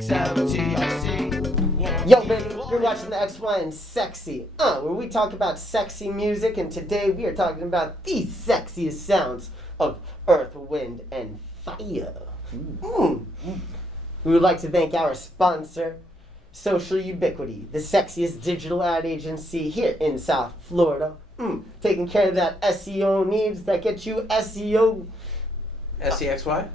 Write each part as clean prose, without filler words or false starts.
XLTIC. Yo, baby, you're watching the X, Y, and Sexy, where we talk about sexy music, and today we are talking about the sexiest sounds of Earth, Wind, and Fire. We would like to thank our sponsor, Social Ubiquity, the sexiest digital ad agency here in South Florida. Taking care of that SEO needs that get you SEO. SEXY?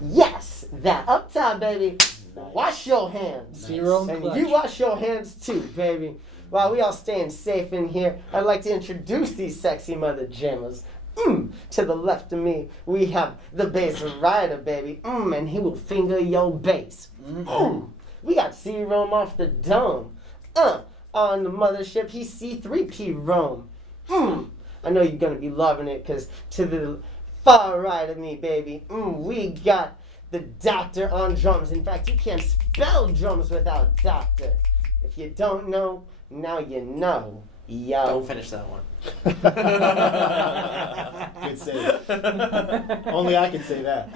Yes, that up top, baby. Wash your hands. Zero And clutch. you wash your hands too, baby. While we all staying safe in here, I'd like to introduce these sexy mother jammers. To the left of me, we have the bass rider, baby. And he will finger your bass. We got C-Rome off the dome. On the mothership, he's C3P Rome. I know you're gonna be loving it, cause to the far right of me, baby, we got the doctor on drums. In fact, you can't spell drums without doctor. If you don't know, now you know. Yo. Don't finish that one. Good save. Only I can say that.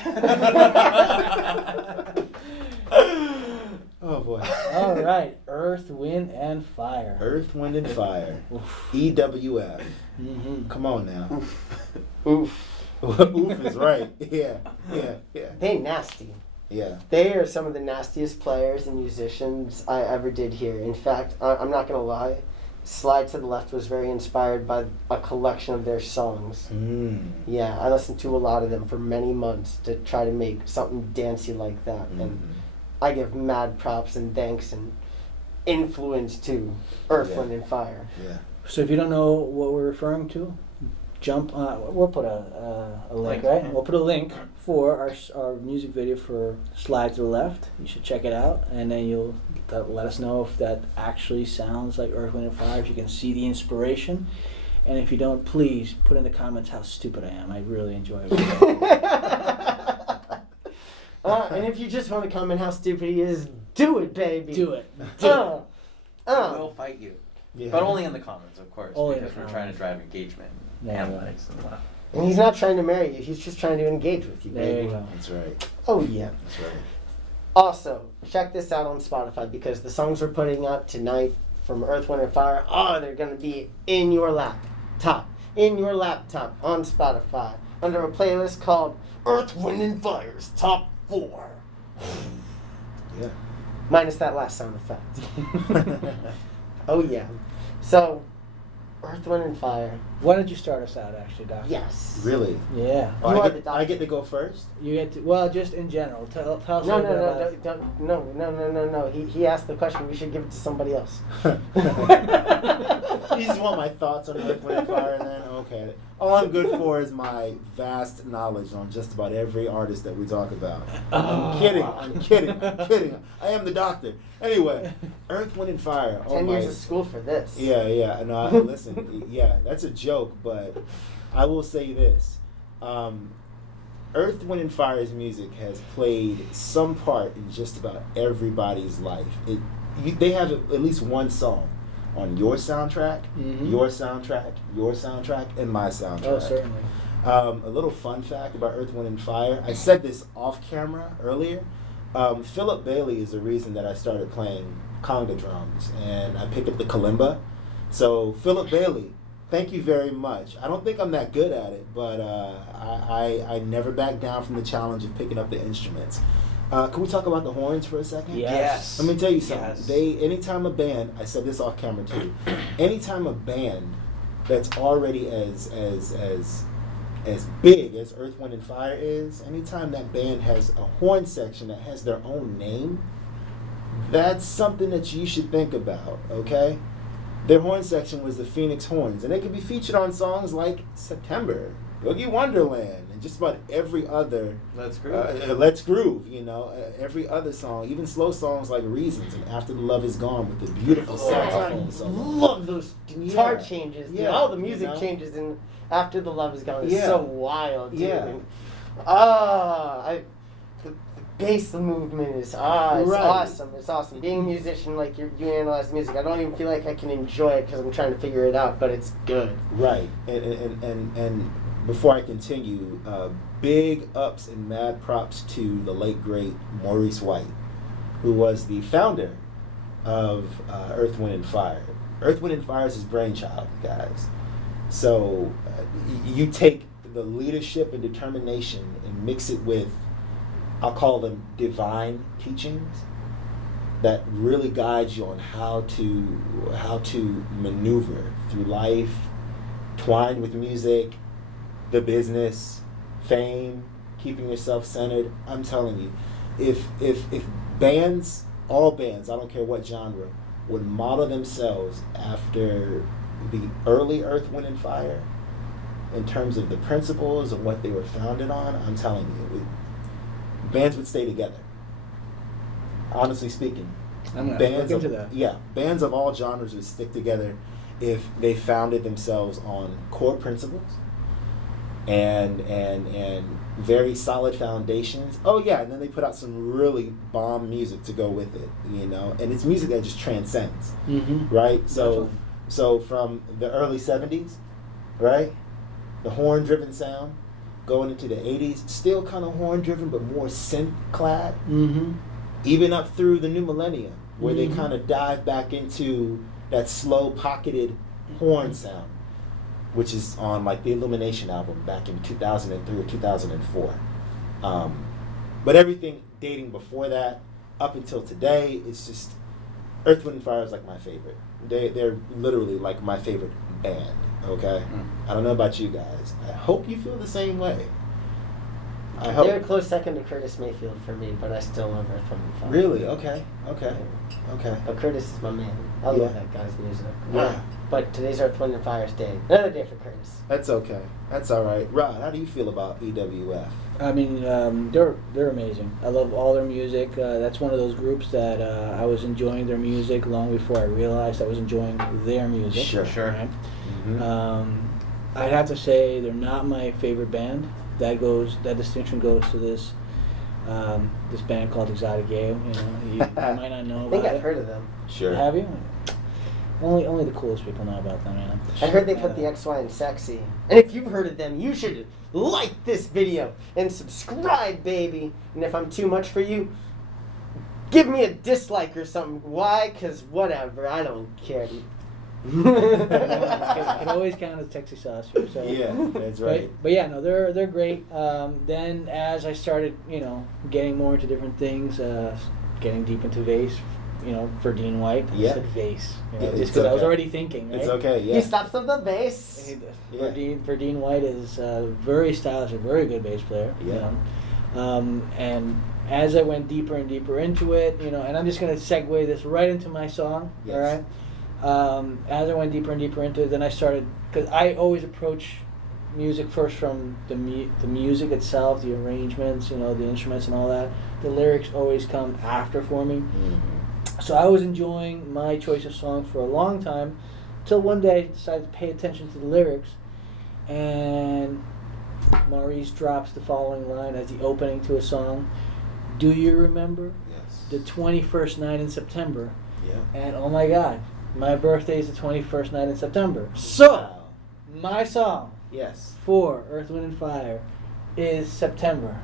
Oh boy. All right, Earth, Wind, and Fire. Earth, Wind, and Fire. EWF. Come on now. Oof. Oof is right. Yeah. They nasty. Yeah. They are some of the nastiest players and musicians I ever did hear. In fact, I'm not gonna lie, Slide to the Left was very inspired by a collection of their songs. Yeah, I listened to a lot of them for many months to try to make something dancey like that. And I give mad props and thanks and influence to Earth, Wind, and Fire. Yeah. So if you don't know what we're referring to, jump on. We'll put a link, right? We'll put a link for our music video for Slide to the Left. You should check it out, and then you'll let us know if that actually sounds like Earth, Wind, and Fire, if you can see the inspiration. And if you don't, please put in the comments how stupid I am. I really enjoy it. And if you just want to comment how stupid he is, do it, baby. Do it. We'll fight you. Yeah. But only in the comments, of course, Only in because the we're trying to drive engagement, analytics, and whatnot. And he's not trying to marry you. He's just trying to engage with you, There baby. you go. That's right. Oh, yeah. That's right. Also, check this out on Spotify because the songs we're putting up tonight from Earth, Wind, and Fire, they're going to be in your laptop on Spotify under a playlist called Earth, Wind, and Fire's Top 4. Yeah. Minus that last sound effect. Oh, yeah. So, Earth, Wind, and Fire. Why don't you start us out, actually, Doc? Yes. Really? Yeah. Oh, You are I the get, doctor. I get to go first? You get to, well, just in general. Tell us a little bit about No. He asked the question. We should give it to somebody else. You just want my thoughts on Earth, Wind, and Fire, and then okay. All I'm good for is my vast knowledge on just about every artist that we talk about. I'm kidding. I am the doctor. Anyway, Earth, Wind, and Fire. 10 years of school for this. Yeah. No, listen. Yeah, that's a joke, but I will say this. Earth, Wind, and Fire's music has played some part in just about everybody's life. They have at least one song on your soundtrack, your soundtrack, and my soundtrack. Oh, certainly. A little fun fact about Earth, Wind, and Fire. I said this off camera earlier. Philip Bailey is the reason that I started playing conga drums, and I picked up the kalimba. So, Philip Bailey, thank you very much. I don't think I'm that good at it, but I never back down from the challenge of picking up the instruments. Can we talk about the horns for a second? Yes. Let me tell you something. Yes. Anytime a band, I said this off camera too, anytime a band that's already as big as Earth, Wind, and Fire is, anytime that band has a horn section that has their own name, that's something that you should think about, okay? Their horn section was the Phoenix Horns, and they could be featured on songs like September, Boogie Wonderland, and just about every other Let's groove. Let's Groove, every other song, even slow songs like Reasons and After the Love Is Gone with the beautiful saxophone I solo. love those guitar Yeah. changes. Dude. Yeah, All the music you know? changes in After the Love Is Gone is Yeah. so wild, dude. Yeah. And, the bass movement is Right. awesome. It's awesome. Being a musician, like you analyze music, I don't even feel like I can enjoy it because I'm trying to figure it out, but it's good. Right, and before I continue, big ups and mad props to the late great Maurice White. who was the founder of Earth, Wind, and Fire. Earth, Wind, and Fire is his brainchild, guys. So you take the leadership and determination and mix it with, I'll call them divine teachings that really guides you on how to maneuver through life, twined with music, the business, fame, keeping yourself centered. I'm telling you, if bands, all bands, I don't care what genre, would model themselves after the early Earth, Wind, and Fire in terms of the principles of what they were founded on, I'm telling you, bands would stay together. Honestly speaking, I'm gonna look into that. Yeah, bands of all genres would stick together if they founded themselves on core principles and very solid foundations. Oh yeah, and then they put out some really bomb music to go with it, you know, and it's music that just transcends, right? So from the early 70s, right, the horn-driven sound, going into the 80s, still kind of horn-driven, but more synth-clad, even up through the new millennium, where they kind of dive back into that slow, pocketed horn sound, which is on like the Illumination album back in 2003 or 2004. But everything dating before that up until today, it's just Earth, Wind, and Fire is like my favorite. They're literally like my favorite band. Okay, I don't know about you guys. I hope you feel the same way. I hope. They're a close second to Curtis Mayfield for me, but I still love Earth, Wind, and Fire. Really? Okay. But Curtis is my man. I Yeah. love that guy's music. Yeah. But today's Earth, Wind, and Fire's day. Another day for Curtis. That's okay. That's all right. Rod, how do you feel about EWF? I mean, they're amazing. I love all their music. That's one of those groups that I was enjoying their music long before I realized I was enjoying their music. Sure. Right? I'd have to say they're not my favorite band. That distinction goes to this band called Exotic Yeyo. You know, you might not know I about think it. I've heard of them. Sure. Have you? Only the coolest people know about them, man. I heard they put the XY in sexy. And if you've heard of them, you should like this video and subscribe, baby. And if I'm too much for you, give me a dislike or something. Why? Because whatever. I don't care. Can always count as Texas sauce. So. Yeah, that's right. But yeah, no, they're great. Then as I started, getting more into different things, getting deep into vase, for Dean White, I Yeah. said vase, Yeah, just it's because I was okay. already thinking, right? It's okay, yeah. He stops at the bass. Yeah. For Dean White is very stylish, a very good bass player. Yeah. And as I went deeper and deeper into it, and I'm just going to segue this right into my song, Yes. all right? As I went deeper and deeper into it, then I started, because I always approach music first from the music itself, the arrangements, the instruments and all that. The lyrics always come after for me. So I was enjoying my choice of song for a long time, till one day I decided to pay attention to the lyrics, and Maurice drops the following line as the opening to a song. Do you remember Yes. the 21st night in September? Yeah. And oh my God, my birthday is the 21st night in September. So, my song Yes. for Earth, Wind, and Fire is September.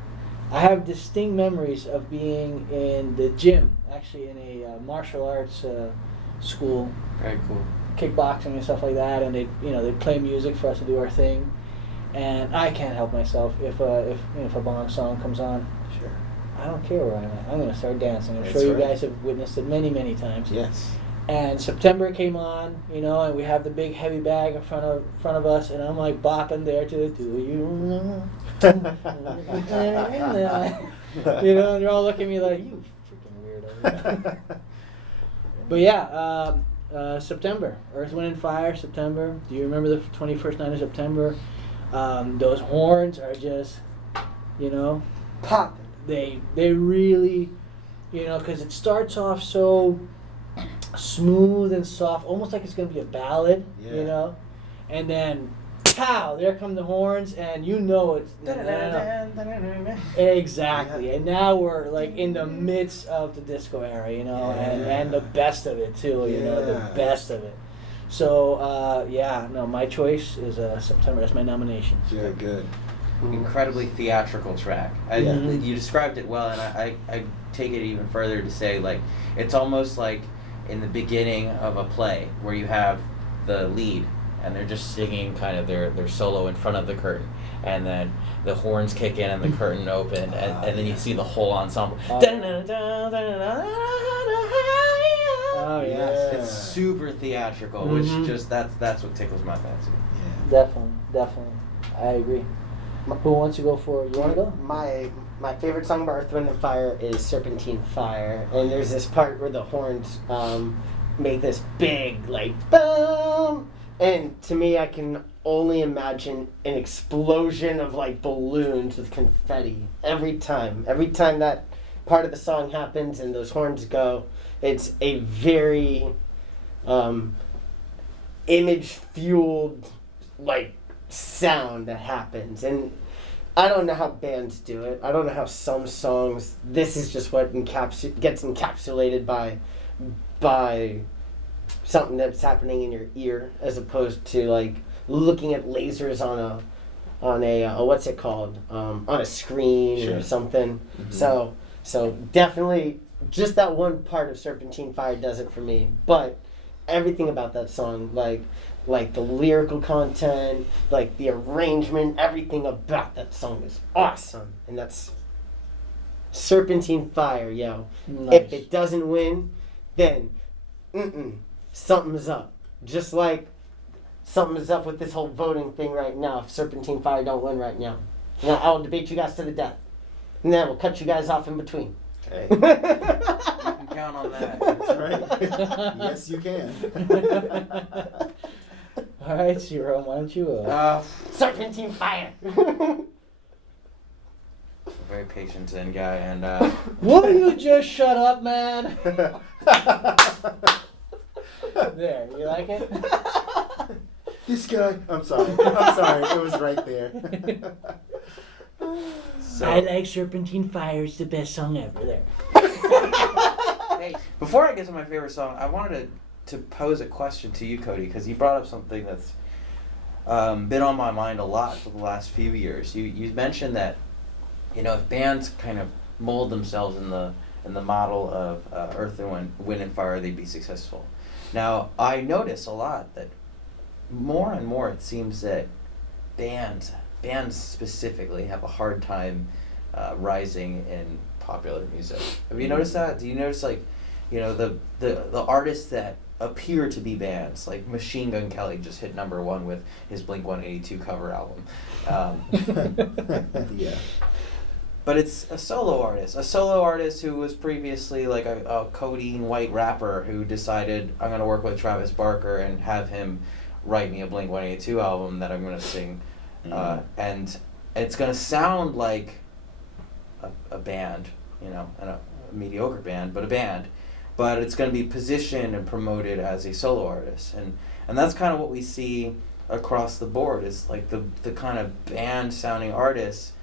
I have distinct memories of being in the gym, actually in a martial arts school, Very cool. kickboxing and stuff like that, and they'd play music for us to do our thing, and I can't help myself if a bomb song comes on. Sure. I don't care where I'm at. I'm going to start dancing. I'm That's sure you right. guys have witnessed it many, many times. Yes. And September came on, and we have the big heavy bag in front of us, and I'm like bopping there to the Do You know? And they're all looking at me like, you freaking weirdo. But yeah, September, Earth, Wind, and Fire, September. Do you remember the 21st night of September? Those horns are just, Pop. they really, because it starts off so smooth and soft, almost like it's going to be a ballad, Yeah. and then, pow, there come the horns, and it's... Exactly, Yeah. and now we're like in the midst of the disco era, and the best of it too, the Yeah. best of it. So, my choice is September. That's my nomination. Good, good. incredibly theatrical track. Yeah. You described it well, and I take it even further to say, like, it's almost like in the beginning of a play where you have the lead and they're just singing kind of their solo in front of the curtain, and then the horns kick in and the curtain open, and then you see the whole ensemble. Oh yeah. It's super theatrical, which just that's what tickles my fancy. Definitely. I agree. Who wants to go for? You want to go? My favorite song by Earth, Wind, and Fire is Serpentine Fire, and there's this part where the horns make this big, like, boom, and to me, I can only imagine an explosion of, like, balloons with confetti every time that part of the song happens and those horns go. It's a very image-fueled, like, sound that happens, and I don't know how bands do it. I don't know how some songs. This is just what gets encapsulated by something that's happening in your ear, as opposed to like looking at lasers on a what's it called, on a screen or something. So definitely just that one part of Serpentine Fire does it for me. But everything about that song, like the lyrical content, like the arrangement, everything about that song is awesome. And that's Serpentine Fire, yo. Nice. If it doesn't win, then something's up. Just like something's up with this whole voting thing right now if Serpentine Fire don't win right now. Now I will debate you guys to the death. And then we'll cut you guys off in between. Hey, you can count on that. That's right. Yes, you can. All right, Zero, why don't you? Serpentine Fire. Very patient Zen guy, and Will you just shut up, man? There, you like it? This guy. I'm sorry. It was right there. so, I like Serpentine Fire. It's the best song ever. There. hey, before I get to my favorite song, I wanted to pose a question to you, Cody, because you brought up something that's been on my mind a lot for the last few years. You mentioned that, you know, if bands kind of mold themselves in the model of Earth and Wind and Fire, they'd be successful. Now, I notice a lot that more and more it seems that bands specifically have a hard time rising in popular music. Have you noticed that? Do you notice, like, you know, the artists that appear to be bands, like Machine Gun Kelly just hit #1 with his Blink-182 cover album. Yeah. But it's a solo artist who was previously like a codeine white rapper who decided, I'm going to work with Travis Barker and have him write me a Blink-182 album that I'm going to sing. And it's going to sound like a band, you know, and a mediocre band, but a band. But it's going to be positioned and promoted as a solo artist. And that's kind of what we see across the board, is like the kind of band sounding artists.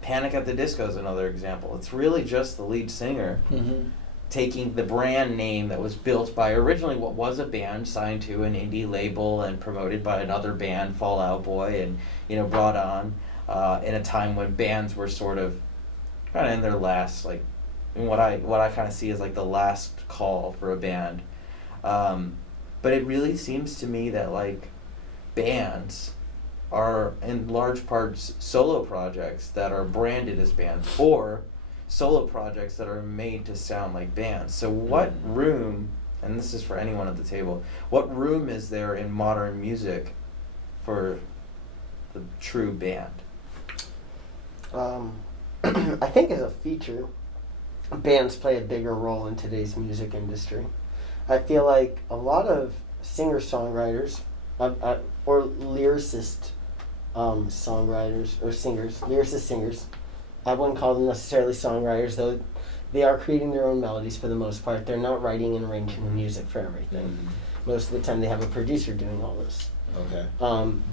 Panic at the Disco is another example. It's really just the lead singer taking the brand name that was built by originally what was a band signed to an indie label and promoted by another band, Fall Out Boy, and, you know, brought on in a time when bands were sort of kind of in their last, like, in what I kind of see as like the last call for a band. But it really seems to me that, like, bands are in large parts solo projects that are branded as bands, or solo projects that are made to sound like bands. So what room, and this is for anyone at the table, what room is there in modern music for the true band? I think as a feature, bands play a bigger role in today's music industry. I feel like a lot of singer-songwriters or lyricist songwriters or singers, lyricist singers, I wouldn't call them necessarily songwriters, though they are creating their own melodies for the most part. They're not writing and arranging the music for everything. Most of the time they have a producer doing all this. Okay.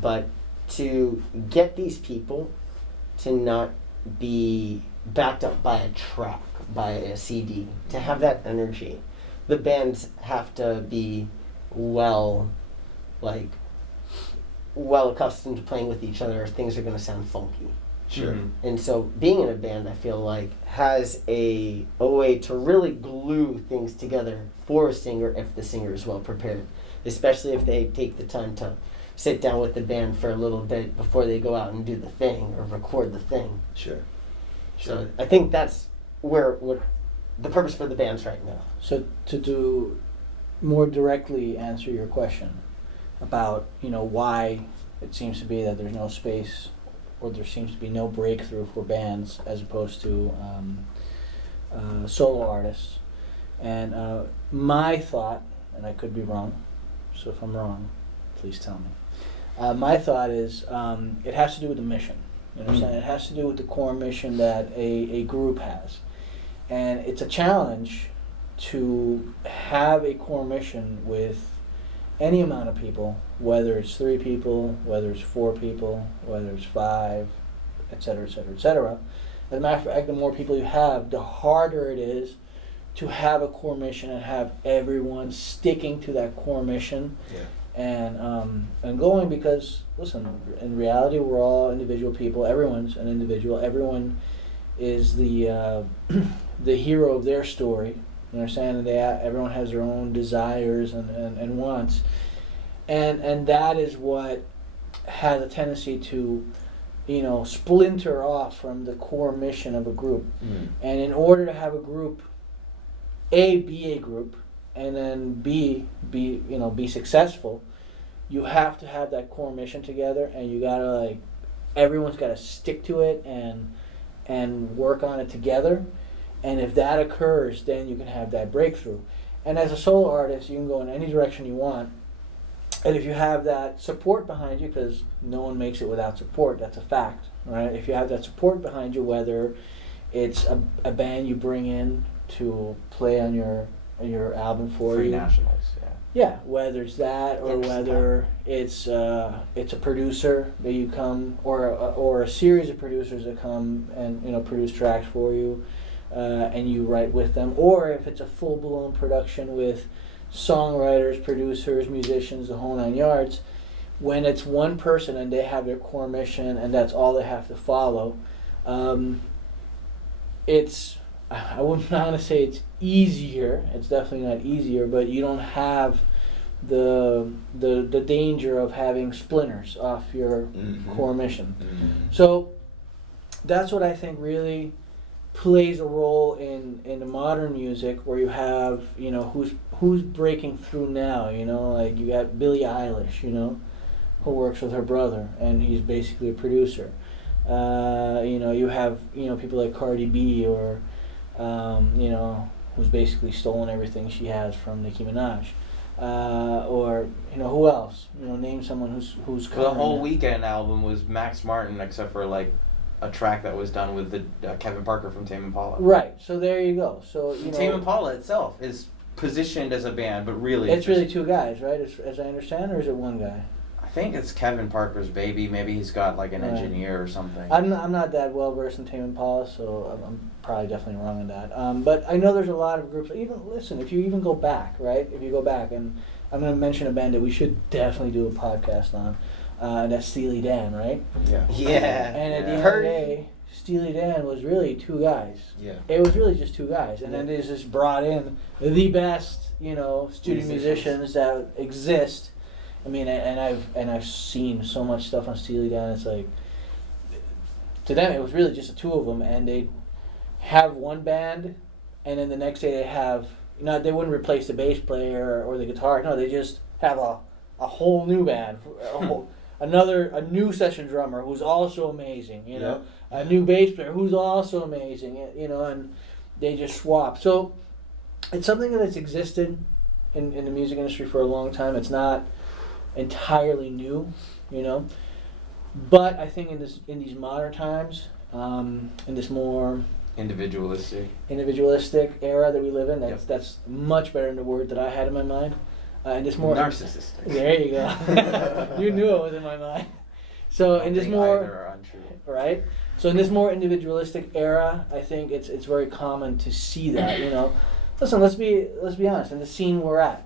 But to get these people to not be backed up by a track, by a CD, to have that energy, the bands have to be well, like, well accustomed to playing with each other, things are going to sound funky. Sure. Mhm. And so being in a band, I feel like, has a way to really glue things together for a singer if the singer is well prepared, especially if they take the time to sit down with the band for a little bit before they go out and do the thing or record the thing. Sure. So I think that's what the purpose for the band's right now. So to do more directly answer your question about, why it seems to be that there's no space or there seems to be no breakthrough for bands as opposed to solo artists. And my thought, and I could be wrong, so if I'm wrong, please tell me. My thought is it has to do with the mission. You know what I'm saying? It has to do with the core mission that a group has. And it's a challenge to have a core mission with any amount of people, whether it's 3 people, whether it's 4 people, whether it's 5, et cetera, et cetera, et cetera. As a matter of fact, the more people you have, the harder it is to have a core mission and have everyone sticking to that core mission. Yeah. And going, because listen, in reality we're all individual people. Everyone's an individual. Everyone is the the hero of their story. You understand? And everyone has their own desires and wants, and that is what has a tendency to, splinter off from the core mission of a group. And in order to have a group, be a group, and then be successful, you have to have that core mission together, and you gotta everyone's gotta stick to it and work on it together. And if that occurs, then you can have that breakthrough. And as a solo artist, you can go in any direction you want. And if you have that support behind you, because no one makes it without support, that's a fact, right? If you have that support behind you, whether it's a band you bring in to play on your album for you, nationals, yeah, whether it's that or whether it's a producer that you come, or a series of producers that come and produce tracks for you, and you write with them, or if it's a full-blown production with songwriters, producers, musicians, the whole 9 yards. When it's one person and they have their core mission and that's all they have to follow, it's, I wouldn't want to say it's easier. It's definitely not easier, but you don't have the danger of having splinters off your core mission. So that's what I think really plays a role in the modern music, where you have who's breaking through now. Like you got Billie Eilish, who works with her brother, and he's basically a producer. You have people like Cardi B, or who's basically stolen everything she has from Nicki Minaj, or who else? Name someone who's The whole Weekend album was Max Martin, except for a track that was done with the Kevin Parker from Tame Impala. Right. So there you go. So Tame Impala itself is positioned as a band, but really it's really 2 guys, right? As I understand, or is it 1 guy? I think it's Kevin Parker's baby. Maybe he's got an engineer or something. I'm not that well versed in Tame Impala, so I'm probably definitely wrong in that. But I know there's a lot of groups. If you even go back, right? If you go back, and I'm going to mention a band that we should definitely do a podcast on, and that's Steely Dan, right? Yeah. Yeah. And at the end of the day, Steely Dan was really 2 guys. Yeah. It was really just 2 guys, and then they just brought in the best, studio musicians that exist. I mean, and I've seen so much stuff on Steely Dan. It's like, to them it was really just the 2 of them, and they'd have one band, and then the next day they have, they wouldn't replace the bass player or the guitar. No, they just have a whole new band, a new session drummer who's also amazing. Yep. A new bass player who's also amazing. And they just swap. So it's something that's existed in the music industry for a long time. It's not entirely new, but I think in these modern times, in this more individualistic era that we live in, Yep. that's much better than the word that I had in my mind. And this more narcissistic. There you go. You knew it was in my mind. So in this more either are untrue. right. So in this more individualistic era, I think it's very common to see that. Listen, let's be honest. In the scene we're at,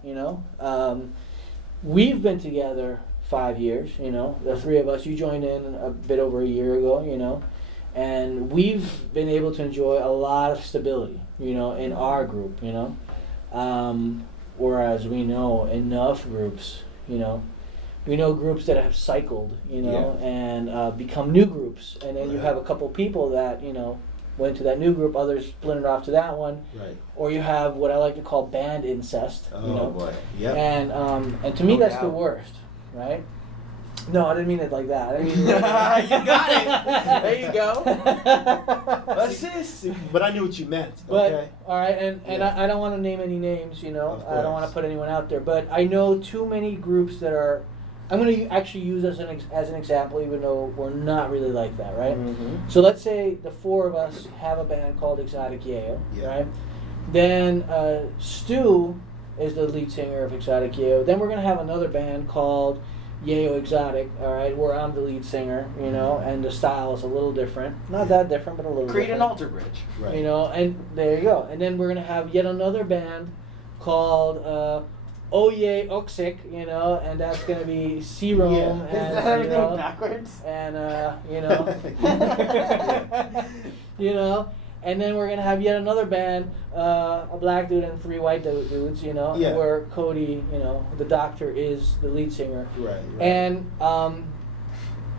we've been together 5 years. The three of us. You joined in a bit over a year ago. And we've been able to enjoy a lot of stability. In our group. Whereas we know enough groups. We know groups that have cycled. And become new groups, and then you have a couple people that went to that new group, others splintered off to that one. Right. Or you have what I like to call band incest. Oh boy. Yep. And to me that's the worst, right? No, I didn't mean it like that. I mean, You got it. There you go. Assist. But I knew what you meant. But Okay. all right, and I don't want to name any names. I don't want to put anyone out there. But I know too many groups that are. I'm going to actually use as an example, even though we're not really like that, right? Mm-hmm. So let's say the four of us have a band called Exotic Yeyo, right? Then Stu is the lead singer of Exotic Yeyo. Then we're going to have another band called Yeyo Exotic, all right, where I'm the lead singer, and the style is a little different. Not that different, but a little Creed different. and Alter Bridge. Right. And there you go. And then we're going to have yet another band called Oye Oksik, and that's going to be Serum. Yeah. Is And, that everything backwards? And, and then we're going to have yet another band, a black dude and three white dudes, where Cody, the doctor, is the lead singer. Right. And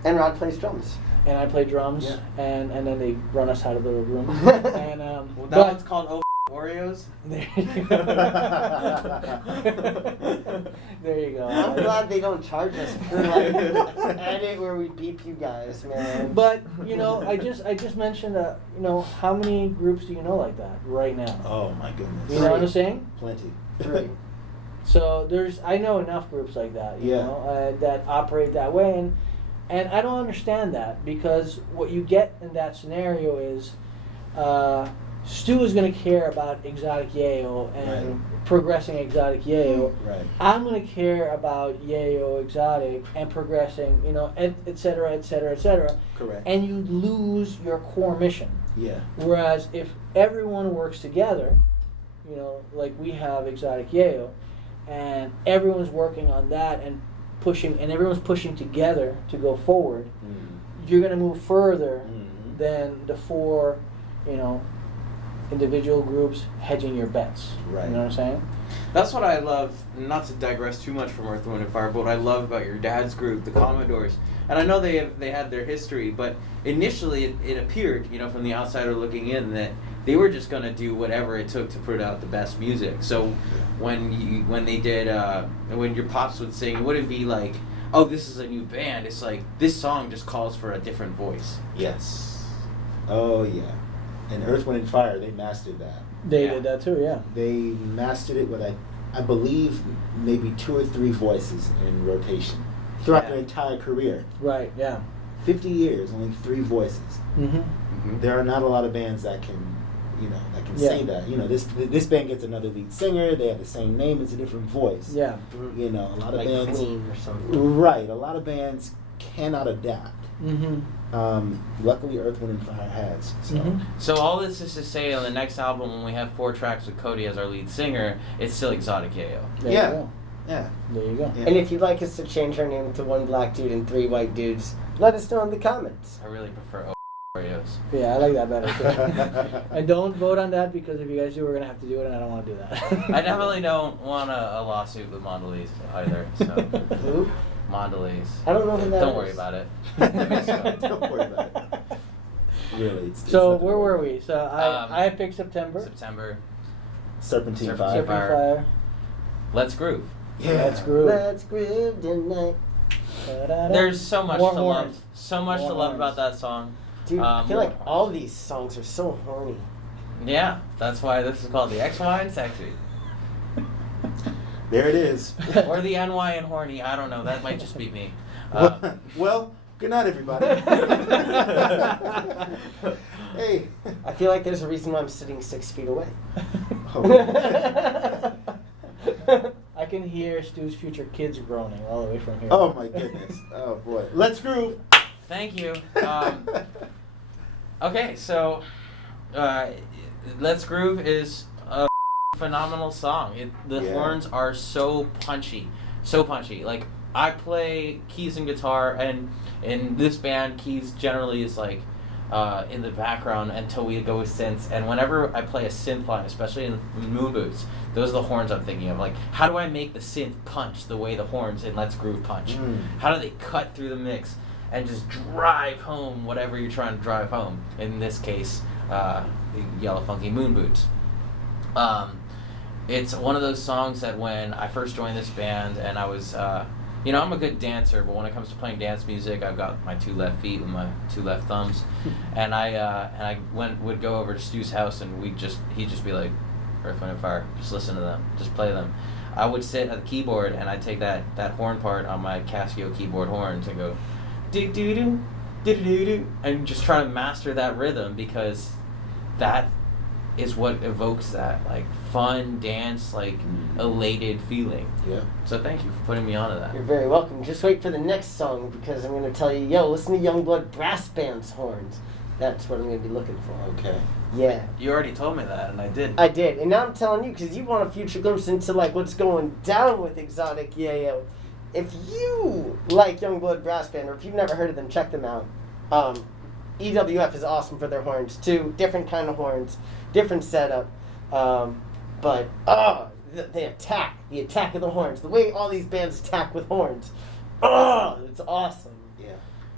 And Rod plays drums. and I play drums, Yeah. and then they run us out of the room. And Well, that but one's called Oreos. there you go. There you go. I'm glad they don't charge us for like edit where we beep you guys, man. But I just mentioned how many groups do you know like that right now? Oh my goodness. You know what I'm saying? Plenty. 3. So I know enough groups like that, Yeah. that operate that way, and I don't understand that, because what you get in that scenario is Stu is going to care about Exotic Yeyo and progressing Exotic Yeyo. Right. I'm going to care about Yeyo Exotic and progressing, et cetera, et cetera, et cetera. Correct. And you lose your core mission. Yeah. Whereas if everyone works together, like we have Exotic Yeyo, and everyone's working on that and everyone's pushing together to go forward, you're going to move further than the four, individual groups hedging your bets. Right. You know what I'm saying? That's what I love, not to digress too much from Earth, Wind, and Fire, but what I love about your dad's group, the Commodores, and I know they had their history, but initially it appeared, from the outsider looking in, that they were just going to do whatever it took to put out the best music. So when they did, when your pops would sing, it wouldn't be like, oh, this is a new band. It's like, this song just calls for a different voice. Yes. Oh yeah. And Earth, Wind, and Fire, they mastered that. They did that too, yeah. They mastered it with, I believe, maybe 2 or 3 voices in rotation throughout their entire career. Right, yeah. 50 years, only 3 voices. Mm-hmm. There are not a lot of bands that can, say that. This band gets another lead singer. They have the same name. It's a different voice. Yeah. A lot of like bands. Queen or something. Right. A lot of bands cannot adapt. Mm-hmm. Luckily, Earth, Wind, and Fire has. So. Mm-hmm. So all this is to say, on the next album, when we have 4 tracks with Cody as our lead singer, it's still Exotic Yayo. There Yeah. you go. Yeah. There you go. Yeah. And if you'd like us to change our name to 1 black dude and 3 white dudes, let us know in the comments. I really prefer Oreos. Yeah, I like that better too. And don't vote on that, because if you guys do, we're gonna have to do it, and I don't want to do that. I definitely don't want a lawsuit with Mondelez either. So Who? Mondelez. I don't know who that Don't is. worry about it. Don't worry about it. Really. It's So nothing where to were worry we? So I picked September. September. Serpentine Serpentine Fire. Serpentine Fire. Let's groove. Yeah. Let's groove. Let's groove tonight. Da-da-da. There's so much More to horns. love. So much More to love horns. about that song. Dude, I feel more like horns. all these songs are so horny. Yeah, that's why this is called the XY and Sexy. There it is. Or the NY and Horny. I don't know. That might just be me. Well, good night, everybody. Hey. I feel like there's a reason why I'm sitting 6 feet away. I can hear Stu's future kids groaning all the way from here. Oh my goodness. Oh boy. Let's groove. Thank you. Okay, so Let's Groove is a phenomenal song. The Yeah. horns are so punchy. So punchy. Like, I play keys and guitar, and in this band, keys generally is like in the background until we go with synths. And whenever I play a synth line, especially in Moon Boots, those are the horns I'm thinking of. Like, how do I make the synth punch the way the horns in Let's Groove punch? How do they cut through the mix and just drive home whatever you're trying to drive home? In this case, Yellow Funky Moon Boots. It's one of those songs that when I first joined this band, and I was, I'm a good dancer, but when it comes to playing dance music, I've got my 2 left feet with my 2 left thumbs, and I would go over to Stu's house, and he'd just be like, Earth, Wind, and Fire, just listen to them, just play them. I would sit at the keyboard, and I'd take that horn part on my Casio keyboard horns and go, do do do, do do do, and just try to master that rhythm, because that is what evokes that like fun dance, like elated feeling. Yeah. So thank you for putting me onto that. You're very welcome. Just wait for the next song, because I'm going to tell you, yo, listen to Youngblood Brass Band's horns. That's what I'm going to be looking for. Okay. Yeah. You already told me that, and I did. I did, and now I'm telling you, because you want a future glimpse into like what's going down with Exotic Yeyo. If you like Youngblood Brass Band, or if you've never heard of them, check them out. EWF is awesome for their horns too. Different kind of horns, different setup. But the attack of the horns, the way all these bands attack with horns, it's awesome. Yeah.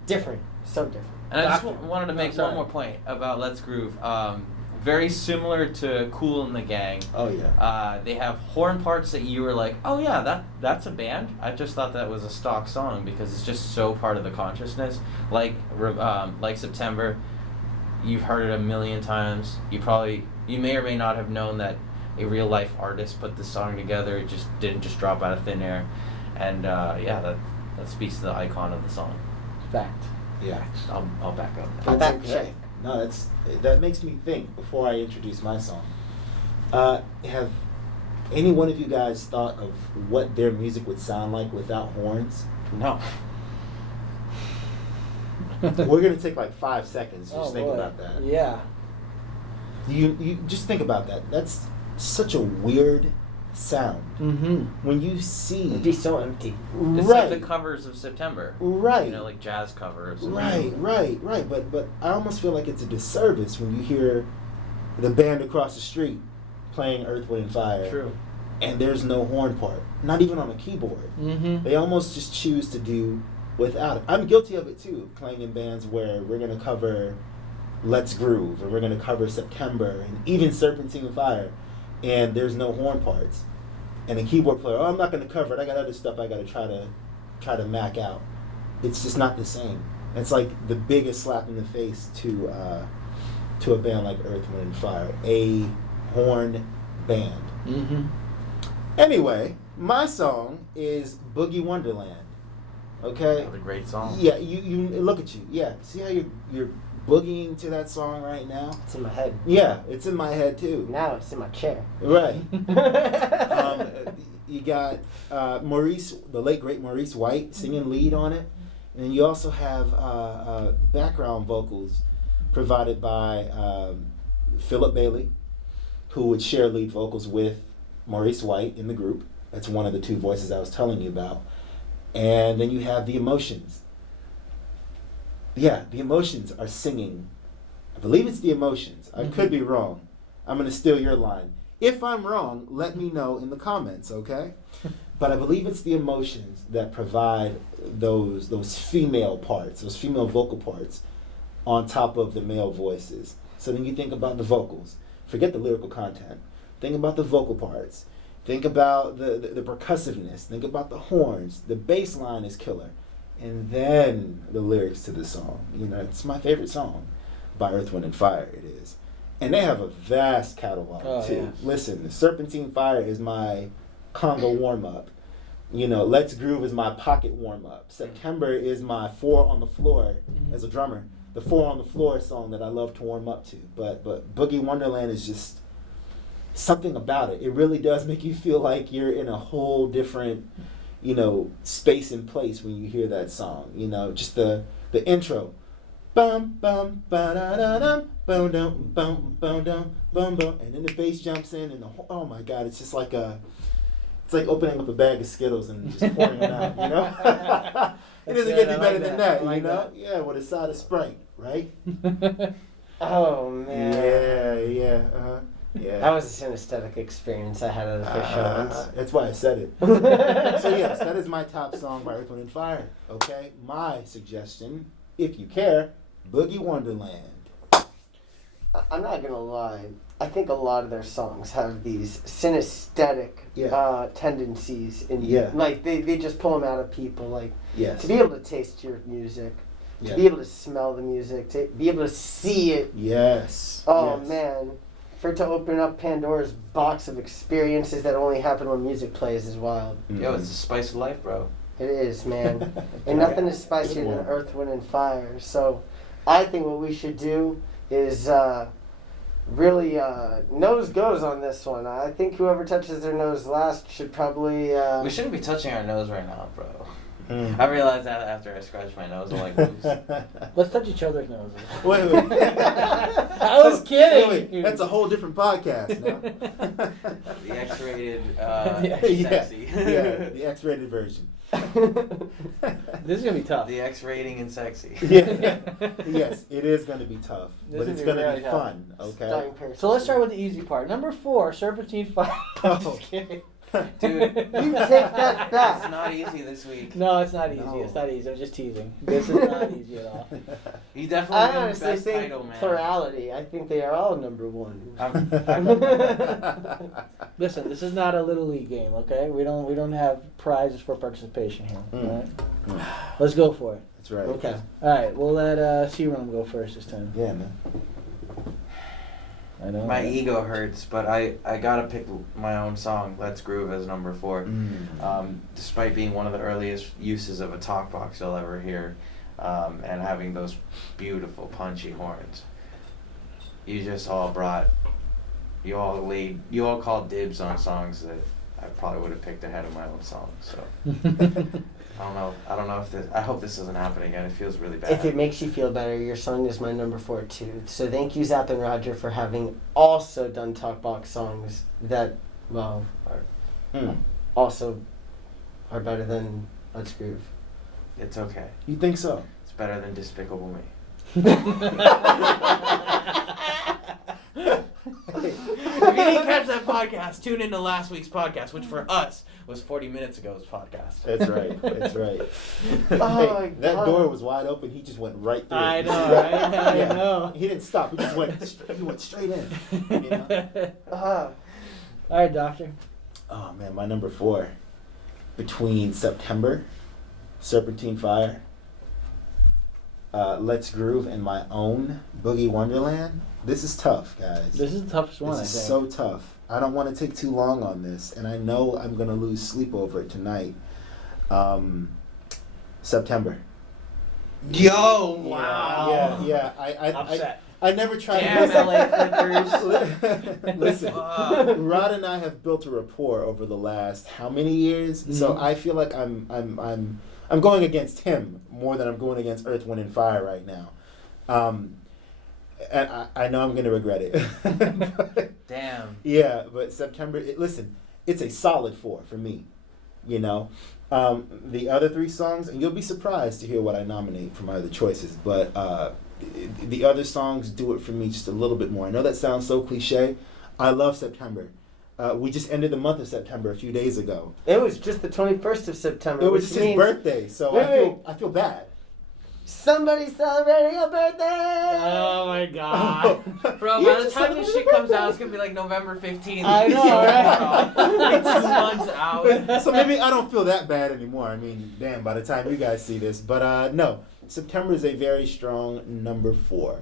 Different, so different. And I just wanted to make one more point about Let's Groove. Very similar to Kool and the Gang. Oh yeah. They have horn parts that you were like, oh yeah, that's a band. I just thought that was a stock song because it's just so part of the consciousness. Like September, you've heard it a million times. You may or may not have known that a real life artist put this song together. It just didn't just drop out of thin air, and that speaks to the icon of the song. Fact. Yeah. I'll back up. I'll That's back okay. check. No, that makes me think before I introduce my song. Have any one of you guys thought of what their music would sound like without horns? No. We're gonna take like 5 seconds to just think boy. about that. Yeah. You just think about that. That's such a weird sound. Mm-hmm. When you see It'd be so empty. It's right, like the covers of September. right, Like jazz covers. right. But I almost feel like it's a disservice when you hear the band across the street playing Earth, Wind, and Fire. True. And there's no horn part, not even on a keyboard. Mm-hmm. They almost just choose to do without it. I'm guilty of it too, playing in bands where we're gonna cover Let's Groove, or we're gonna cover September, and even Serpentine Fire, and there's no horn parts. And the keyboard player, I'm not gonna cover it. I got other stuff I gotta try to mac out. It's just not the same. It's like the biggest slap in the face to a band like Earth, Wind, and Fire, a horn band. Mm-hmm. Anyway, my song is Boogie Wonderland. Okay? That's a great song. Yeah, you look at you. Yeah, see how you're boogieing to that song right now? It's in my head. Yeah, it's in my head too. Now it's in my chair. Right. You got Maurice, the late great Maurice White, singing lead on it, and you also have background vocals provided by Philip Bailey, who would share lead vocals with Maurice White in the group. That's one of the 2 voices I was telling you about. And then you have the Emotions. Yeah, the Emotions are singing. I believe it's the Emotions. I could be wrong. I'm going to steal your line. If I'm wrong, let me know in the comments, okay? But I believe it's the Emotions that provide those female parts, those female vocal parts, on top of the male voices. So then you think about the vocals. Forget the lyrical content. Think about the vocal parts. Think about the percussiveness. Think about the horns. The bass line is killer. And then the lyrics to the song. It's my favorite song by Earth, Wind, and Fire, it is. And they have a vast catalog, too. Yeah. Listen, Serpentine Fire is my conga warm-up. Let's Groove is my pocket warm-up. September is my 4 on the floor as a drummer. The 4 on the floor song that I love to warm up to. But Boogie Wonderland is just something about it. It really does make you feel like you're in a whole different, space and place when you hear that song. Just the intro. Bum bum ba da da dum bum dum bum bum dum bum bum, and then the bass jumps in, and oh my God, it's just like It's like opening up a bag of Skittles and just pouring them out, you know? It doesn't good. get any I better like than that. that, I like you know? that. Yeah, with a side of Sprite, right? Oh man. Yeah. That was an aesthetic experience I had at a fish show once. That's why I said it. So yes, that is my top song by Earth, Wind & Fire. Okay, my suggestion, if you care, Boogie Wonderland. I'm not gonna lie. I think a lot of their songs have these synesthetic tendencies in like they just pull them out of people. Like to be able to taste your music, to be able to smell the music, to be able to see it. Yes. Oh yes. man, for it to open up Pandora's box of experiences that only happen when music plays is wild. Yo, it's the spice of life, bro. It is, man. And nothing is spicier than Earth, Wind, and Fire. So I think what we should do is really nose goes on this one. I think whoever touches their nose last should probably... We shouldn't be touching our nose right now, bro. I realized that after I scratched my nose. I'm like, oops. Let's touch each other's noses. Wait. I was kidding. Wait. That's a whole different podcast now. The X-rated, Yeah. sexy. Yeah, the X-rated version. This is gonna be tough. The X-rating and sexy. Yeah. Yes, it is going to be tough, This but is it's gonna going to be be really fun. Okay. Dying person. So let's start with the easy part. Number 4, Serpentine Fire. I'm just kidding. Dude, You take that it's back. not easy this week. No, it's not easy. No. It's not easy. I'm just teasing. This is not easy at all. You definitely I win honestly best think title, man. plurality. I think they are all number one. Listen, this is not a little league game, okay? We don't have prizes for participation here. All right? Let's go for it. That's right. Okay. All right, we'll let C-Rum go first this time. Yeah, man. I know. My ego hurts, but I gotta pick my own song, Let's Groove, as number 4. Despite being one of the earliest uses of a talk box you'll ever hear, and having those beautiful punchy horns. You all called dibs on songs that I probably would have picked ahead of my own song. So I don't know if this. I hope this doesn't happen again. It feels really bad. If it makes you feel better, your song is my number 4 too. So thank you, Zap and Roger, for having also done Talkbox songs that, well, also are better than Let's Groove. It's okay. You think so? It's better than Despicable Me. If you didn't catch that podcast, tune into last week's podcast, which for us was 40 minutes ago's podcast. That's right. That's right. Oh my That God. door was wide open. He just went right through. I it. know, right? I Yeah. know. He didn't stop. He just went straight in. You know? All right, Doctor. Oh man, my number 4, between September, Serpentine Fire, Let's Groove, and my own Boogie Wonderland. This is tough, guys. This is the toughest one, This I is think. so tough. I don't want to take too long on this, and I know I'm gonna lose sleep over it tonight. September. Yo! Wow! Yeah. Upset. I never tried. Damn, LA Clippers. Listen, Rod and I have built a rapport over the last how many years? So I feel like I'm going against him more than I'm going against Earth, Wind, and Fire right now. And I know I'm going to regret it. Damn. Yeah, but September, listen, it's a solid 4 for me, you know. The other 3 songs, and you'll be surprised to hear what I nominate for my other choices, but the other songs do it for me just a little bit more. I know that sounds so cliche. I love September. We just ended the month of September a few days ago. It was just the 21st of September. It was which just his means birthday, so I feel bad. somebody celebrating a birthday. Oh my God. Bro, You by the just time this celebrated shit your comes out, birthday. it's gonna be like November 15th. I know, right? Like 2 months out. So maybe I don't feel that bad anymore. I mean, damn, by the time you guys see this. But no, September is a very strong number 4.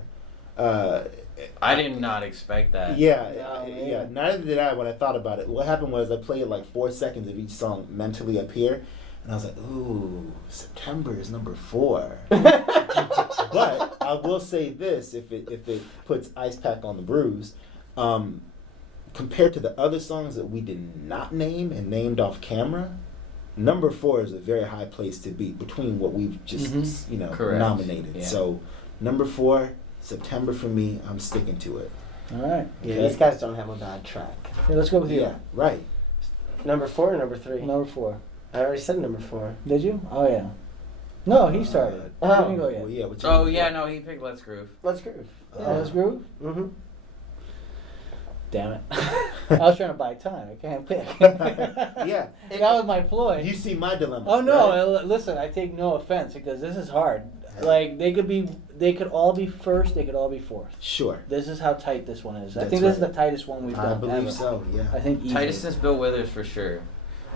I did not expect that. Yeah. Neither did I when I thought about it. What happened was I played like 4 seconds of each song mentally up here, and I was like, ooh, September is number 4. But I will say this, if it puts ice pack on the bruise, compared to the other songs that we did not name and named off camera, number 4 is a very high place to be between what we've just Correct. nominated. Yeah. So number 4, September for me. I'm sticking to it. All right. Yeah, Okay. these guys don't have a bad track. Okay, let's go with you. Yeah, right. Number 4 or number 3? Number 4. I already said number 4. Did you? Oh yeah. No, he started. Oh. You didn't go yet. Well, yeah, what's Oh your- yeah, no, he picked Let's Groove. Let's groove. Oh, let's groove. Mm-hmm. Damn it. I was trying to buy time. I can't pick. Yeah. That was my ploy. You see my dilemma. Oh no! right? Listen, I take no offense because this is hard. Like they could all be first. They could all be fourth. Sure. This is how tight this one is. I That's think this is right. the tightest one we've I done. believe ever. so. Yeah. I think easily. Tightest since Bill Withers for sure,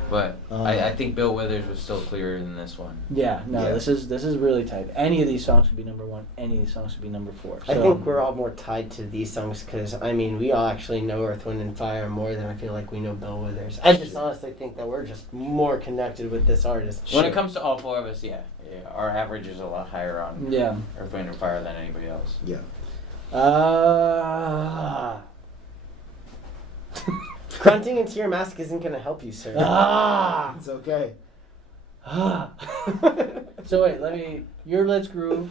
but I think Bill Withers was still clearer than this one. Yeah. No. Yeah. This is really tight. Any of these songs could be number 1. Any of these songs could be number 4. I So- think we're all more tied to these songs because, I mean, we all actually know Earth, Wind, and Fire more than I feel like we know Bill Withers. I just honestly think that we're just more connected with this artist. When Sure. it comes to all 4 of us, yeah, our average is a lot higher on Yeah. Earth, Wind, and Fire than anybody else. Yeah. Grunting into your mask isn't going to help you, sir. It's okay. So wait, your Let's Groove.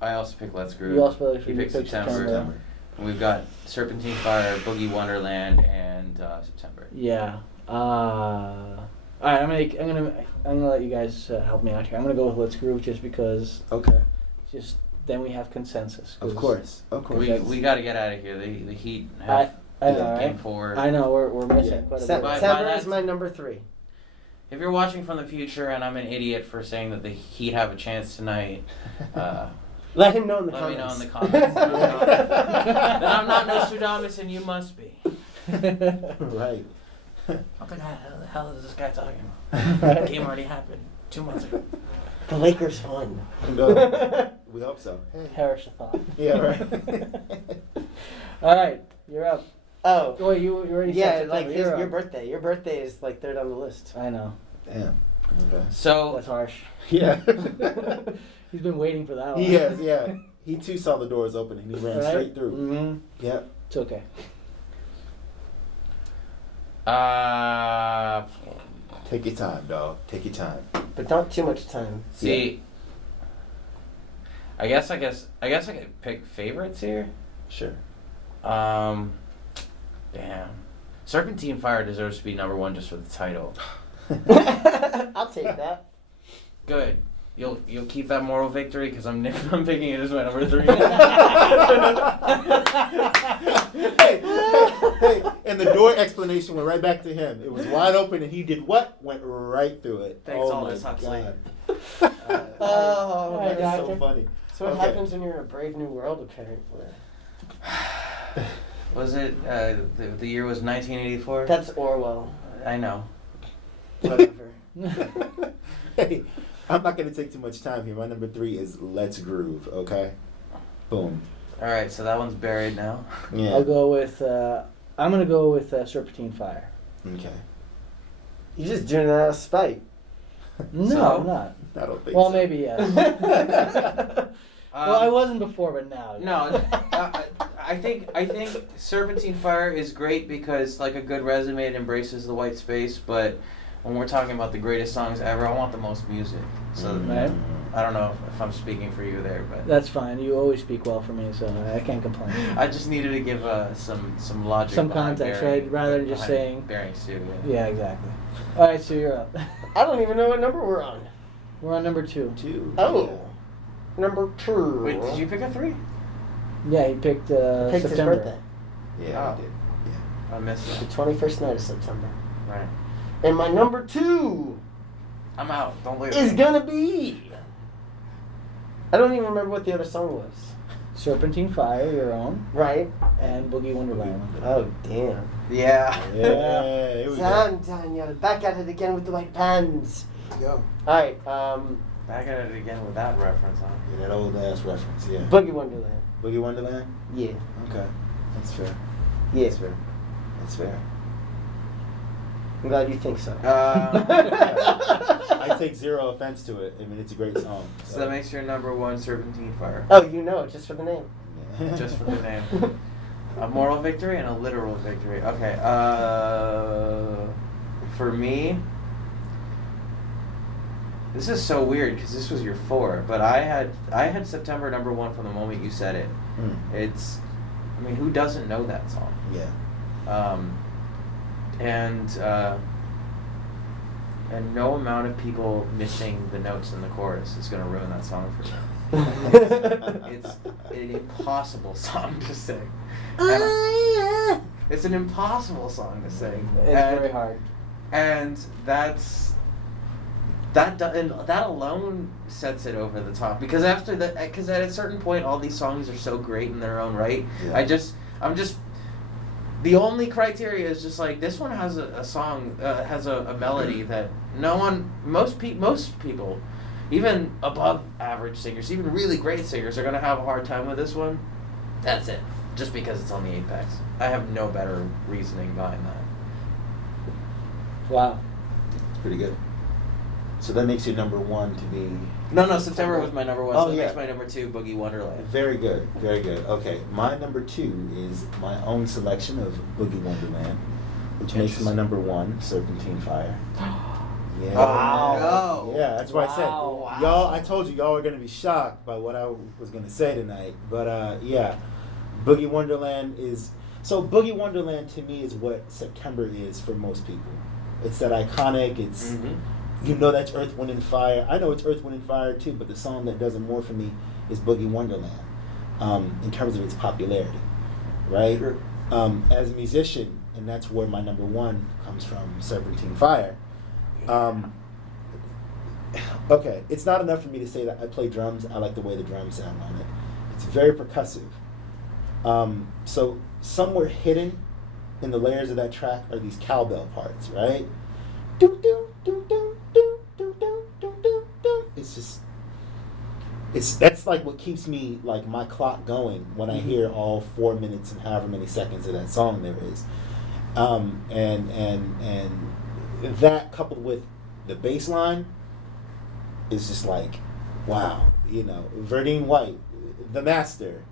I also picked Let's Groove. You also He you picked picked September. And we've got Serpentine Fire, Boogie Wonderland, and September. Yeah. All right, I'm gonna let you guys help me out here. I'm gonna go with Let's Groove just because. Okay. Just then we have consensus. 'cause Of course. Of course. We got to get out of here. The Heat have I know, Yeah, game right? 4. I know we're missing Yeah. quite a bit. September that- is my number 3. If you're watching from the future and I'm an idiot for saying that the Heat have a chance tonight, Let him know in the let me comments. know in the comments. Then I'm not Nostradamus and you must be. Right. What the hell is this guy talking about? The game already happened 2 months ago. The Lakers won. No. We hope so. Hey. Perish a thought. Yeah, right. All right, you're up. Oh. Wait, you already Yeah, said like September. You're your up. birthday. Your birthday is like 3rd on the list. I know. Damn. Okay. So That's harsh. Yeah. He's been waiting for that one. He has, yeah. He too saw the doors open and he ran Right? straight through. Mm-hmm. Yep. It's okay. Take your time, dog. Take your time. But not too much time. see, I guess I could pick favorites here. Sure. Damn. Serpentine Fire deserves to be number 1 just for the title. I'll take that. Good. You'll keep that moral victory because I'm picking it as my number 3. hey, and the door explanation went right back to him. It was wide open and he did what? Went right through it. Thanks, oh Aldous my Huxley. God. Oh, Alright, That is so doctor. funny. So what Okay. happens when you're in a brave new world, apparently? Was it the year was 1984? That's Orwell. I know. Whatever. Hey, I'm not going to take too much time here. My number 3 is Let's Groove, okay? Boom. All right, so that one's buried now. Yeah. I'll go with. I'm gonna go with Serpentine Fire. Okay. You're just doing it out of spite. No, So? I'm not. I don't think Well, so. maybe yes. Well, I wasn't before, but now. No, I think Serpentine Fire is great because like a good resume it embraces the white space, but when we're talking about the greatest songs ever, I want the most music. So Right. I don't know if I'm speaking for you there, but That's fine. You always speak well for me, so I can't complain. I just needed to give some logic, Some behind context, bearing- right? Rather than just behind saying- bearings too. Yeah, exactly. All right, so you're up. I don't even know what number we're on. We're on number 2. 2. Oh. Number 2. Wait, did you pick a 3? Yeah, he picked Picked his September. birthday. Yeah, Oh. I did. Yeah. I missed The it. 21st night of September. Right. And my number 2 I'm out. Don't leave. is gonna be... I don't even remember what the other song was. Serpentine Fire, your own, Right? and Boogie Wonderland. Oh, damn. Yeah. Yeah, here we go. Sam Daniel, back at it again with the white pants. Here we go. Alright, Back at it again with that reference, huh? Yeah, that old ass reference, yeah. Boogie Wonderland. Boogie Wonderland? Yeah. Okay. That's fair. Yeah. That's fair. That's fair. I'm glad you think so. I take zero offense to it. I mean, it's a great song. So that makes your number 1 Serpentine Fire. Oh, you know it, just for the name. Just for the name. A moral victory and a literal victory. Okay. For me, this is so weird because this was your 4, but I had September number 1 from the moment you said it. Mm. I mean, who doesn't know that song? Yeah. and no amount of people missing the notes in the chorus is gonna ruin that song for me. It's an impossible song to sing. It's an impossible song to sing. It's very hard. And that alone sets it over the top, because at a certain point all these songs are so great in their own right. Yeah. I'm just the only criteria is just like this one has a song has a melody that most people, even above average singers, even really great singers, are gonna have a hard time with this one. That's it. Just because it's on the Apex. I have no better reasoning behind that. Wow. It's pretty good. So that makes you number one to be... No, September was my number one, Oh, so it yeah. makes my number two Boogie Wonderland. Very good, very good. Okay, my number two is my own selection of Boogie Wonderland, which makes my number one Serpentine Fire. Yeah. Wow. Yeah, that's why I said, Wow. y'all, I told you y'all were going to be shocked by what I was going to say tonight. But yeah, Boogie Wonderland is... So Boogie Wonderland to me is what September is for most people. It's that iconic, it's... You know that's Earth, Wind, and Fire. I know it's Earth, Wind, and Fire too, but the song that does it more for me is Boogie Wonderland, in terms of its popularity, right? Sure. As a musician, and that's where my number one comes from, Serpentine Fire. Okay, it's not enough for me to say that I play drums. I like the way the drums sound on it. It's very percussive. So somewhere hidden in the layers of that track are these cowbell parts, right? Doo doo doo doo doo doo doo doo doo doo. That's like what keeps me, like, my clock going when I hear all 4 minutes and however many seconds of that song there is. And that coupled with the bass line is just like, wow, you know, Verdine White, the master,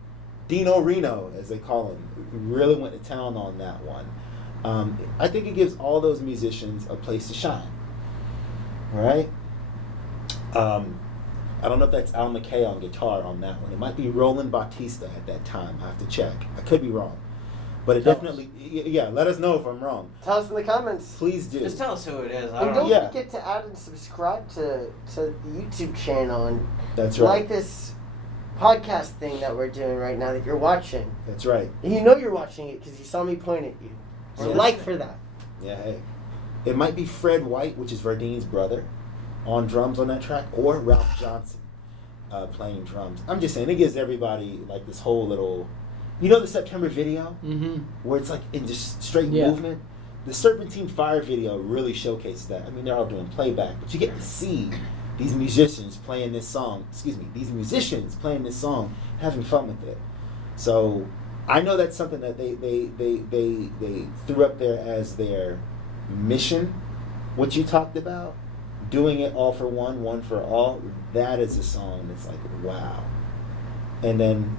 Dino Reno, as they call him, really went to town on that one. I think it gives all those musicians a place to shine, right? I don't know if that's Al McKay on guitar on that one. It might be Roland Bautista at that time. I have to check. I could be wrong. But it definitely, yeah, let us know if I'm wrong. Tell us in the comments. Please do. Just tell us who it is. I And don't don't know. Yeah. forget to add and subscribe to the YouTube channel and That's right. like this podcast thing that we're doing right now that you're watching. That's right. And you know you're watching it because you saw me point at you. So Yes. like for that. Yeah, hey. It might be Fred White, which is Verdine's brother, on drums on that track, or Ralph Johnson playing drums. I'm just saying, it gives everybody like this whole little... You know the September video? Mm-hmm. Where it's like in just straight Yeah. movement? The Serpentine Fire video really showcases that. I mean, they're all doing playback, but you get to see these musicians playing this song, having fun with it. So I know that's something that they threw up there as their mission, what you talked about, doing it all for one for all. That is a song that's like, wow. And then,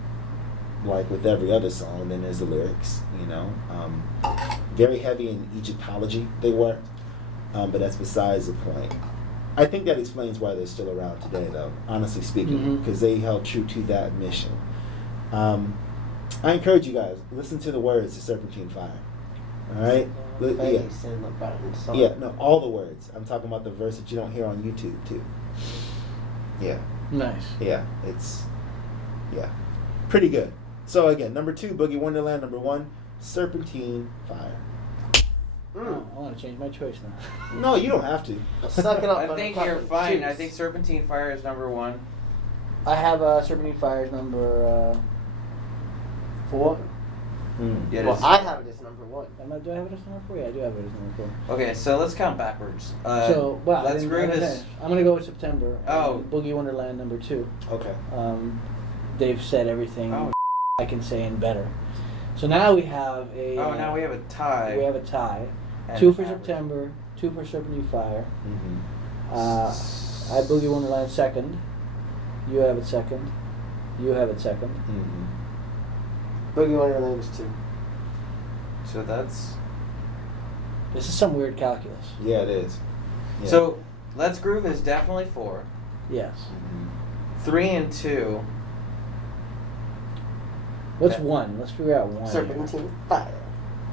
like with every other song, then there's the lyrics, you know. Very heavy in Egyptology they were, but that's besides the point. I think that explains why they're still around today, though, honestly speaking, because they held true to that mission. I encourage you guys, listen to the words to Serpentine Fire. All right? Yeah, no, all the words. I'm talking about the verse that you don't hear on YouTube, too. Yeah. Nice. Yeah, pretty good. So again, number 2, Boogie Wonderland. Number 1, Serpentine Fire. Oh, I want to change my choice now. No, you don't have to. Suck it up. I think you're fine. I think Serpentine Fire is number 1. I have Serpentine Fire's number 4. Yeah, it Well, is. I have it as number 1. Do I have it as number 4? Yeah, I do have it as number 4. Okay, so let's count backwards. So, well, Let's Groove is... I'm going to go with September. Oh. Boogie Wonderland number 2. Okay. They've said everything Oh. I can say and better. So now we have a... now we have a tie. We have a tie. And 2 for average. September, 2 for Serpentine Fire. Mm-hmm. I have Boogie Wonderland second. You have it second. You have it second. Mm-hmm. Boogie Wonderland was 2. So that's... This is some weird calculus. Yeah, it is. Yeah. So, Let's Groove is definitely 4. Yes. Mhm. 3 and 2. What's Yeah. 1? Let's figure out 1. Serpentine Fire.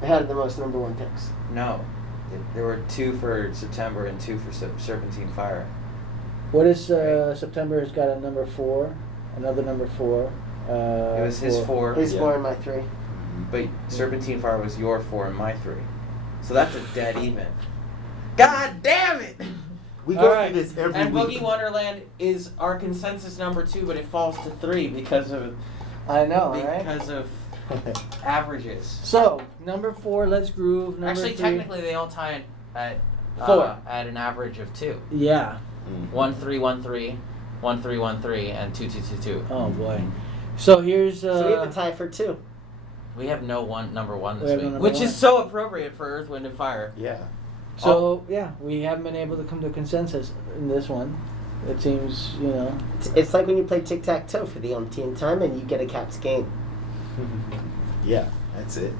It had the most number 1 picks. No. There were 2 for September and 2 for Serpentine Fire. What is Right. September has got a number 4, another number 4. It was his 4, His Yeah. 4 and my 3. but Serpentine Fire was your 4 and my 3. So that's a dead even. God damn it! We All go right. through this every And week. Boogie Wonderland is our consensus number 2, but it falls to 3 because of I know, right? because of averages. So number 4, Let's Groove. Number Actually, 3, technically, they all tie at 4. at an average of 2. yeah. 1 3 1 3, 1 3 1 3, and 2 2 2 2. Oh boy. So here's So we have a tie for 2. We have no number 1 We this have no week, number which one. is so appropriate for Earth, Wind, and Fire. Yeah. So yeah, we haven't been able to come to a consensus in this one. It seems, It's like when you play tic-tac-toe for the umpteenth time and you get a cat's game. Yeah, that's it.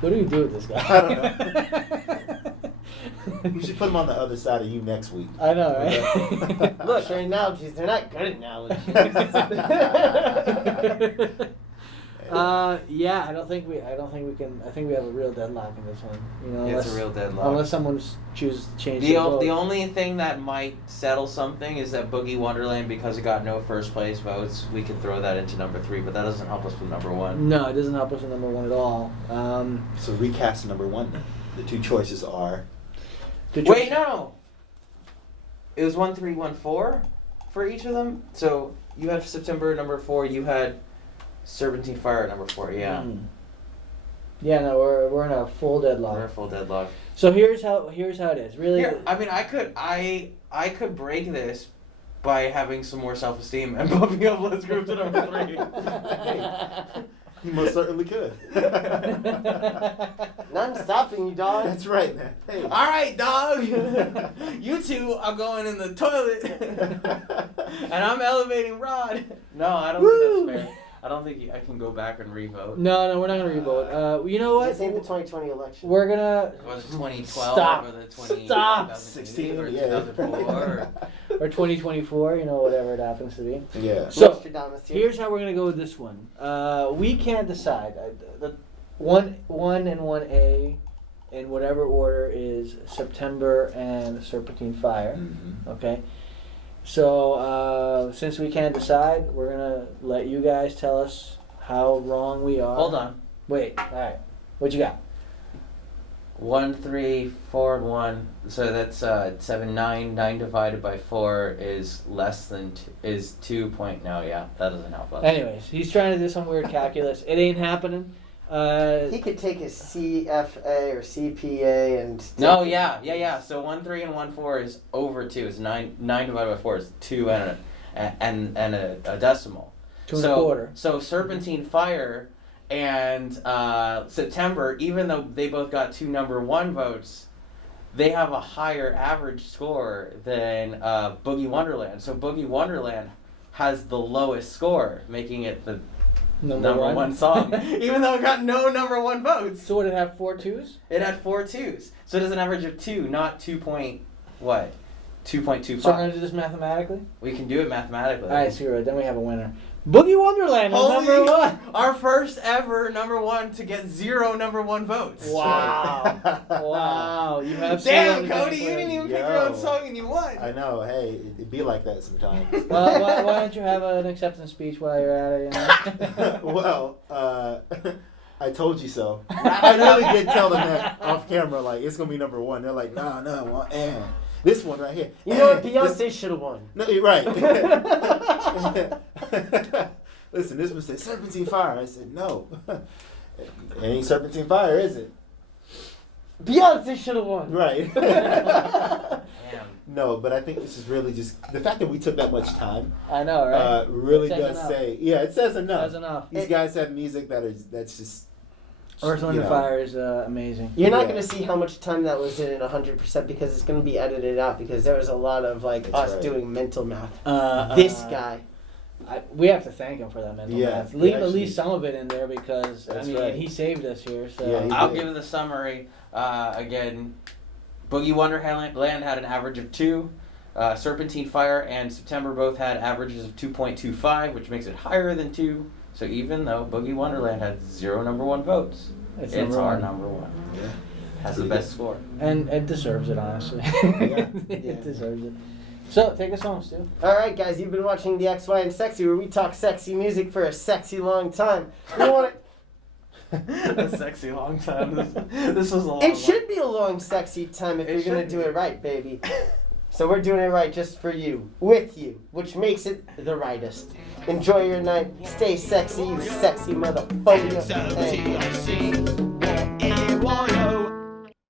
What do we do with this guy? I don't know. We should put him on the other side of you next week. I know, right? Look, their analogies, they're not good analogies. Yeah, I don't think we can. I think we have a real deadlock in this one. It's a real deadlock. Unless someone chooses to change The their vote. only thing that might settle something is that Boogie Wonderland, because it got no first place votes, we could throw that into number 3, but that doesn't help us with number 1. No, it doesn't help us with number 1 at all. So recast number 1 then. The 2 choices are Wait, no! It was 1 3 1 4 for each of them? So you had September number 4, you had Serpentine Fire number 4, yeah. Yeah, no, we're in a full deadlock. We're a full deadlock. So here's how it is. Really, Here, I mean, I could break this by having some more self-esteem and bumping up Let's Group to number 3. you most certainly could. Nothing stopping you, dog. That's right, man. Hey. All right, dog. You two are going in the toilet, and I'm elevating Rod. No, I don't think that's fair. I don't think I can go back and revote. No, we're not gonna revote. You know what? This ain't the 2020 election. We're gonna Or the 2012, Stop. or the 20, Stop. 2016, or 16, yeah. 2004. or 2024. Whatever it happens to be. Yeah. So Nostradamus here. here's how we're gonna go with this one. We can't decide. The one and 1A, in whatever order, is September and Serpentine Fire. Mm-hmm. Okay. So since we can't decide, we're gonna let you guys tell us how wrong we are. Hold on. Wait. All right. What you got? 1, 3, 4, and 1. So that's 7, 9. 9 divided by 4 is less than is 2 point. No, yeah, that doesn't help us. Anyways, he's trying to do some weird calculus. It ain't happening. He could take his CFA or CPA and. No, yeah. So 1, 3, and 1, 4 is over 2. It's 9. 9 divided by 4 is 2 and a decimal. 2 and a quarter. So Serpentine Fire and September, even though they both got 2 number 1 votes, they have a higher average score than Boogie Wonderland. So Boogie Wonderland has the lowest score, making it the number one song, even though it got no number 1 votes. So would it have 4 2s? It had 4 2s, so it has an average of 2, not 2.25. So we're gonna do this mathematically. We can do it mathematically. All right, screw it. Then we have a winner. Boogie Wonderland is number 1. Our first ever number 1 to get 0 number 1 votes. Wow. Wow. You have. Damn, Cody, you didn't even pick your own Yo. song and you won. I know. Hey, it'd be like that sometimes. Well, why don't you have an acceptance speech while you're at it? Well, I told you so. I really did tell them that off camera, like, it's going to be number 1. They're like, nah, this one right here. You know what? Beyonce should have won. No, you're right. Listen, this one said Serpentine Fire. I said, no. It ain't Serpentine Fire, is it? Beyonce should have won. Right. Damn. No, but I think this is really just the fact that we took that much time. I know, right? Really It says does enough. say, yeah, it says enough. Says enough. These guys have music that's just. Earth, Wind, and Fire is amazing. You're not Yeah. going to see how much time that was in 100% because it's going to be edited out because there was a lot of That's us right. doing mental math. This Guy. we have to thank him for that mental Yeah, math. Leave at actually. least some of it in there because That's I mean right. he saved us here. So Yeah, he I'll did. give it the summary. Again, Boogie Wonderland had an average of 2. Serpentine Fire and September both had averages of 2.25, which makes it higher than 2. So even though Boogie Wonderland had 0 number 1 votes, it's our number 1. Yeah. Has the best score. And it deserves it, honestly. Yeah. It deserves it. So, take us home, Stu. All right, guys, you've been watching the XY and Sexy, where we talk sexy music for a sexy long time. We want A sexy long time. This was a long It should be a long, sexy time if It you're gonna should do be. it right, baby. So we're doing it right just for you, with you, which makes it the rightest. Enjoy your night. Stay sexy, you sexy motherfucker. Hey. Warrior.